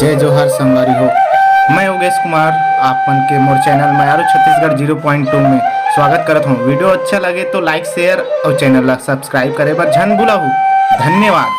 जय जोहार संगवारी हो। मैं योगेश कुमार आपन के मोर चैनल में छत्तीसगढ़ 0.2 में स्वागत करत हूँ। वीडियो अच्छा लगे तो लाइक शेयर और चैनल ला सब्सक्राइब करे बर झन भुलाहू। धन्यवाद।